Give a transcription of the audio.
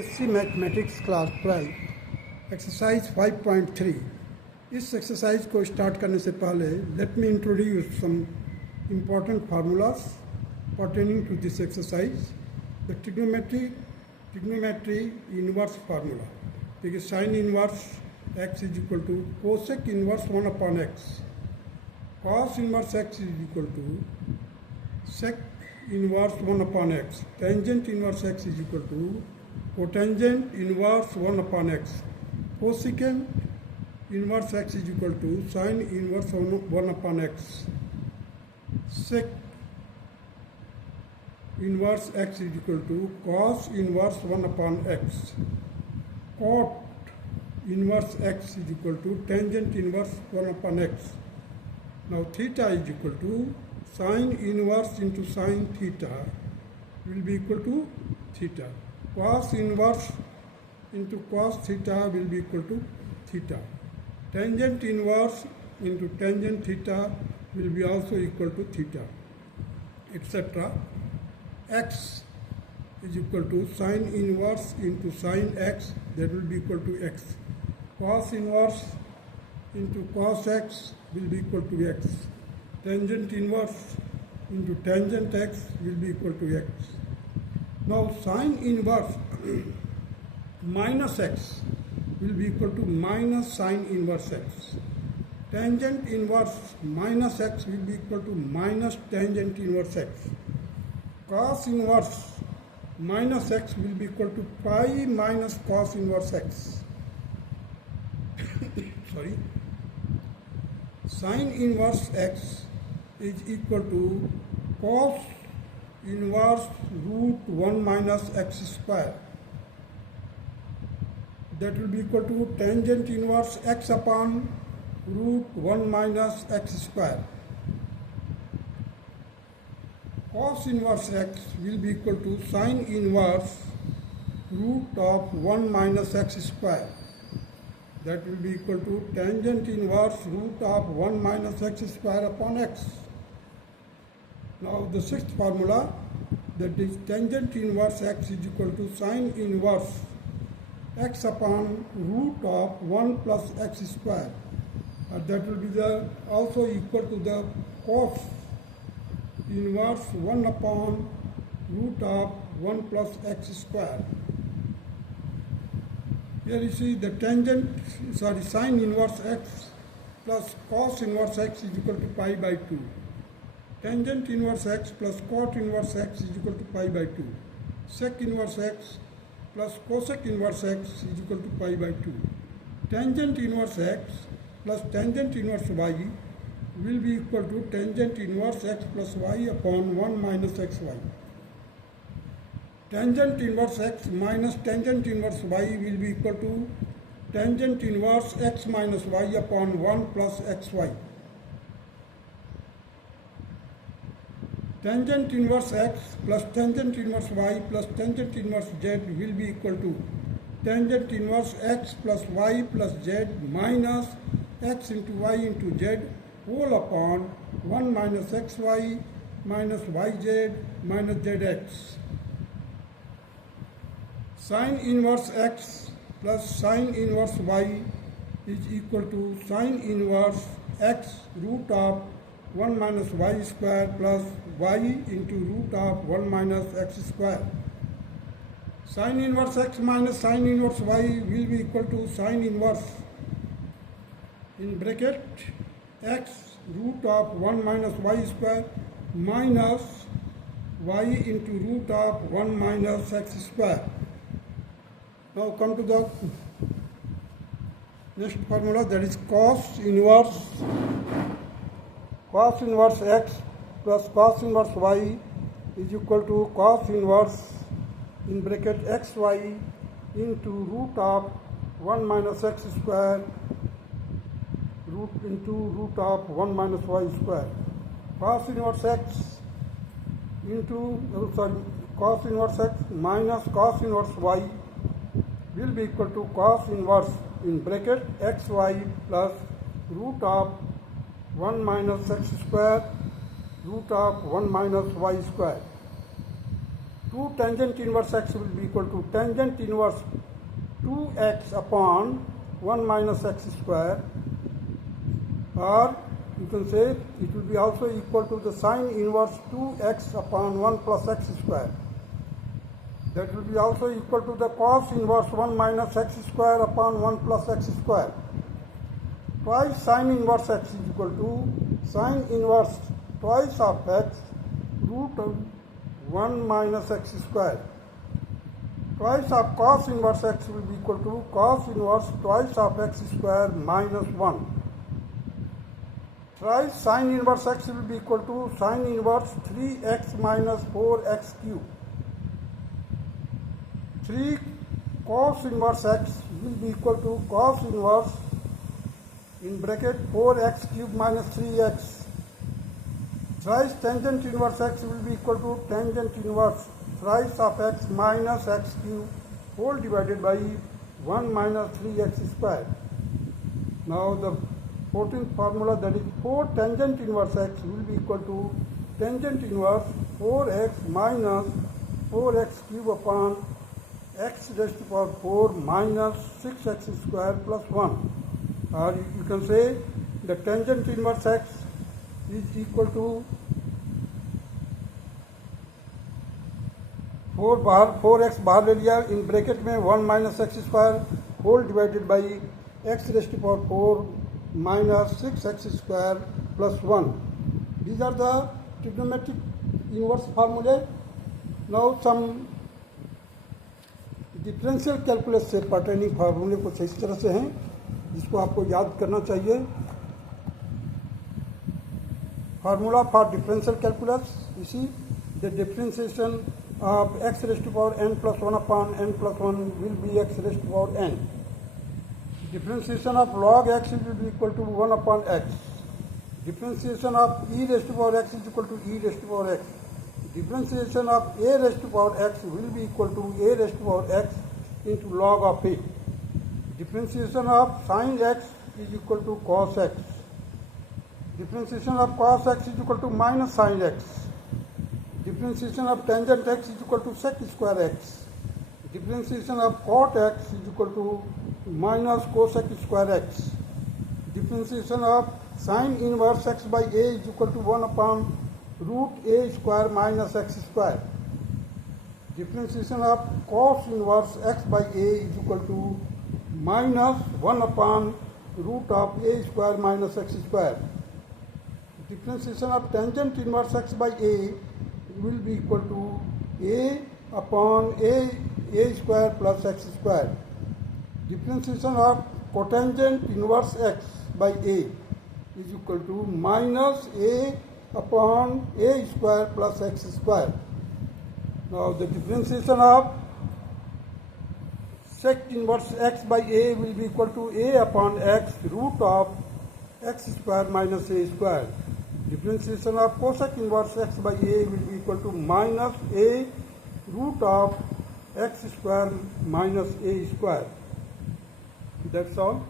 CBSE mathematics class 12 exercise 5.3। इस exercise को start करने से पहले let me introduce some important formulas pertaining to this exercise. The trigonometry inverse formula. देखिए sin inverse x is equal to cosec inverse 1 upon x. Cos inverse x is equal to sec inverse 1 upon x. Tangent inverse x is equal to cotangent inverse 1 upon x. Cosecant inverse x is equal to sin inverse 1 upon x. Sec inverse x is equal to cos inverse 1 upon x. Cot inverse x is equal to tangent inverse 1 upon x. Now theta is equal to sin inverse into sin theta will be equal to theta. Cos inverse into cos theta will be equal to theta. Tangent inverse into tangent theta will be also equal to theta, etc. X is equal to sin inverse into sin x, that will be equal to x. Cos inverse into cos x will be equal to x. Tangent inverse into tangent x will be equal to x. Now sin inverse minus x will be equal to minus sin inverse x. Tangent inverse minus x will be equal to minus tangent inverse x. Cos inverse minus x will be equal to pi minus cos inverse x. Sorry. Sin inverse x is equal to cos inverse root 1 minus x square. That will be equal to tangent inverse x upon root 1 minus x square. Cos inverse x will be equal to sin inverse root of 1 minus x square. That will be equal to tangent inverse root of 1 minus x square upon x. Now the sixth formula, that is tangent inverse x is equal to sin inverse x upon root of 1 plus x square. That will be also equal to the cos inverse 1 upon root of 1 plus x square. Here you see the sin inverse x plus cos inverse x is equal to pi by 2. Tangent inverse x plus cot inverse x is equal to pi by 2. Sec inverse x plus cosec inverse x is equal to pi by 2. Tangent inverse x plus tangent inverse y will be equal to tangent inverse x plus y upon 1 minus xy. Tangent inverse x minus tangent inverse y will be equal to tangent inverse x minus y upon 1 plus xy. Tangent inverse x plus tangent inverse y plus tangent inverse z will be equal to tangent inverse x plus y plus z minus x into y into z whole upon 1 minus xy minus yz minus zx. Sin inverse x plus sin inverse y is equal to sin inverse x root of 1 minus y square plus y into root of 1 minus x square. Sin inverse x minus sin inverse y will be equal to sin inverse in bracket x root of 1 minus y square minus y into root of 1 minus x square. Now come to the next formula, that is cos inverse x plus cos inverse y is equal to cos inverse in bracket xy into root of 1 minus x square root into root of 1 minus y square. Cos inverse x cos inverse x minus cos inverse y will be equal to cos inverse in bracket xy plus root of 1 minus x square root of 1 minus y square. 2 tangent inverse x will be equal to tangent inverse 2x upon 1 minus x square, or you can say it will be also equal to the sine inverse 2x upon 1 plus x square. That will be also equal to the cos inverse 1 minus x square upon 1 plus x square. Twice sine inverse x is equal to sine inverse twice of x root of 1 minus x square. Twice of cos inverse x will be equal to cos inverse twice of x square minus 1. Thrice sine inverse x will be equal to sine inverse 3x minus 4x cube. 3 cos inverse x will be equal to cos inverse in bracket 4x cube minus 3x. Thrice tangent inverse x will be equal to tangent inverse thrice of x minus x cube whole divided by 1 minus 3x square. Now the 14th formula, that is 4 tangent inverse x will be equal to tangent inverse 4x minus 4x cube upon x raised to power 4 minus 6x square plus 1. Or you can say the tangent inverse x is equal to 4x बाहर ले लिया, in bracket में 1 minus x square whole divided by x raised to power 4 minus 6x square plus 1. These are the trigonometric inverse formulae. Now some differential calculus से pertaining फार्मूले कुछ इस तरह से हैं जिसको आपको याद करना चाहिए. फार्मूला फॉर डिफरेंशियल कैलकुलस, इसी the differentiation of x raised to power n plus 1 upon n plus 1 will be x raised to power n. Differentiation of log x will be equal to 1 upon x. Differentiation of e raised to power x is equal to e raised to power x. Differentiation of a raised to power x will be equal to a raised to power x into log of a. Differentiation of sin x is equal to cos x. Differentiation of cos x is equal to minus sin x. Differentiation of tangent x is equal to sec square x. Differentiation of cot x is equal to minus cosec square x. Differentiation of sin inverse x by a is equal to 1 upon root a square minus x square. Differentiation of cos inverse x by a is equal to minus 1 upon root of a square minus x square. Differentiation of tangent inverse x by a will be equal to a upon a square plus x square. Differentiation of cotangent inverse x by a is equal to minus a upon a square plus x square. Now the differentiation of sec inverse x by a will be equal to a upon x root of x square minus a square. Differentiation of cosec inverse x by a will be equal to minus a root of x square minus a square. That's all.